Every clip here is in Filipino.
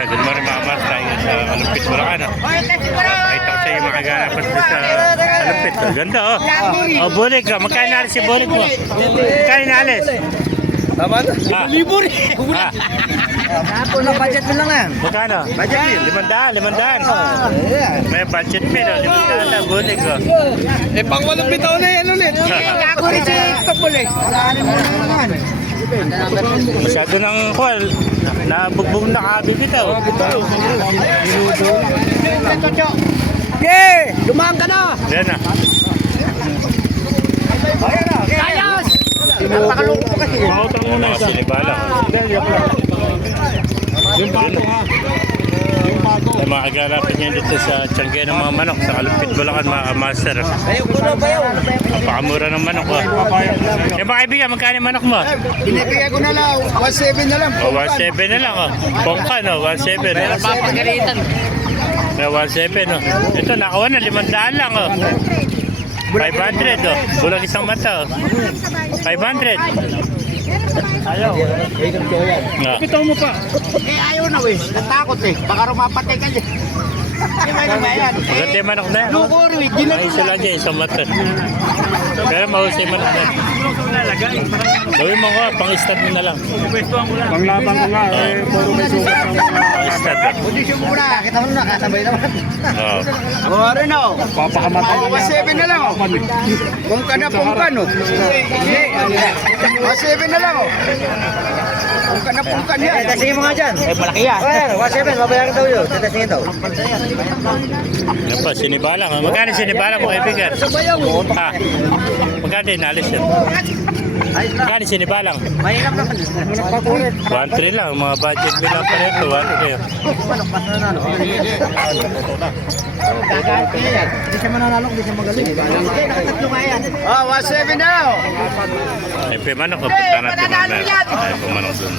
Ayan, good morning mga mas. Tayo sa Alumpit, Bulacan. Ito kasi yung mga ganapan sa Alumpit. Ganda oh. Oh, bulik ka. Magkano nalis si bulik mo? Magkano nalis? Tama na. Libo rin. Ako na budget mo lang yan. Magkano? Budget bill. 500. May budget bill oh. 500 na bulik oh. Eh, pang walang bitaw na yan ulit. Ako rin si Kapuli. Masyado ng call. Nabugbog na kabibitaw. Okay, dumaan ka na. Yan na. Ayos. Napakalungkot kasi. Mautang muna sa sinibala. Yung pato ha. Yung pato. May mga agarapan niya dito sa Tiangge ng mga manok sa Alumpit, Bulacan mga master. Ayaw ko na bayaw. Napakamura ng manok oh. Eh mga kaibigan, magkano yung manok mo? Binibigay ko na lang. 1.7 na lang. Oh, 1.7 na lang oh. Pongkan oh, 1.7. May 1.7 oh. Ito nakawa na 500 lang oh. 500 oh. Bulang isang mata oh. 500. Ayaw. Ah. Bitaw mo pa. Eh, ayaw na eh. Natakot eh. Baka rumapatay ka dyan. Maganda yung manok na yan. Lukor eh. Ay, isa lang dyan, isang mata. Pero mahusay manok na yan. Gawin mo ko, pang-stab mo na lang. Panglabang ko nga eh. Puro may sukat ng mga. Pang-stab. Posisyon muna. Kita mo na, kasabay naman. Oo. O, rin o. Papakamatay na. 1.7 na lang o. Kung ka na pungkan o. Hindi. 1.7 na lang o. Kung ka na pungkan yan. Tatasingin mo nga dyan. Eh, malaki yan. Ayan, 1.7, babayaran daw yun. Tatasingin daw. Yan pa, sinibalang. Magkano sinibalang mo kaibigan? Ha? Magkano inalis yun? Magkano sinibalang? Mahirap naman. 1.3 lang. Mga budget bilang pa rin ito. 1.3. Hindi siya mananalo, hindi siya magaling. Hindi, nakatatlo nga yan. Ah, 1.7 na o. Ay, pimanok. Punta natin mamaya. Ay, pumanok dun.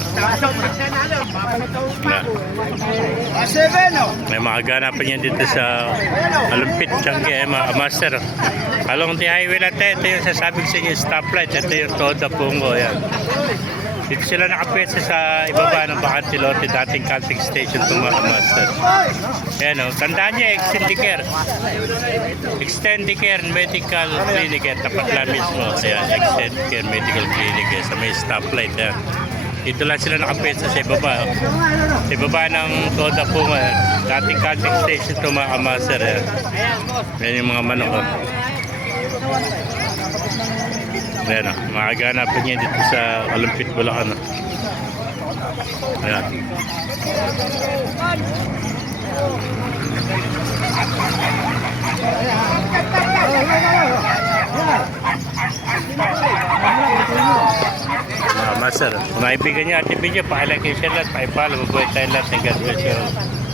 Na. 1.7 o. May mga ganapan yan dito sa Alumpit, Tiangge, mga master. Along the highway natin, ito yung sasabing sa inyo stoplight. Ito yung Toda Pungo. Yan. Dito sila nakapesa sa ibaba ng Bakante Lote, dating Caltech Station itong mga master. Yan o, tandaan niya, Extendicare. Extendicare Medical Clinic. Tapat lang mismo. Ayan, Extendicare Medical Clinic sa may stoplight. Yan. Dito lang sila nakapesa sa ibaba. Sa ibaba ng Toda Pungo. Dating Caltech Station itong mga master. Yan yung mga manok. Ayan o, makaganapan niya dito sa Alumpit, Bulacan. Ayan. Master, kung naibigan niya ating video, pakilike yung share lahat, pakipalo, mabuhay tayo lahat ng God bless you.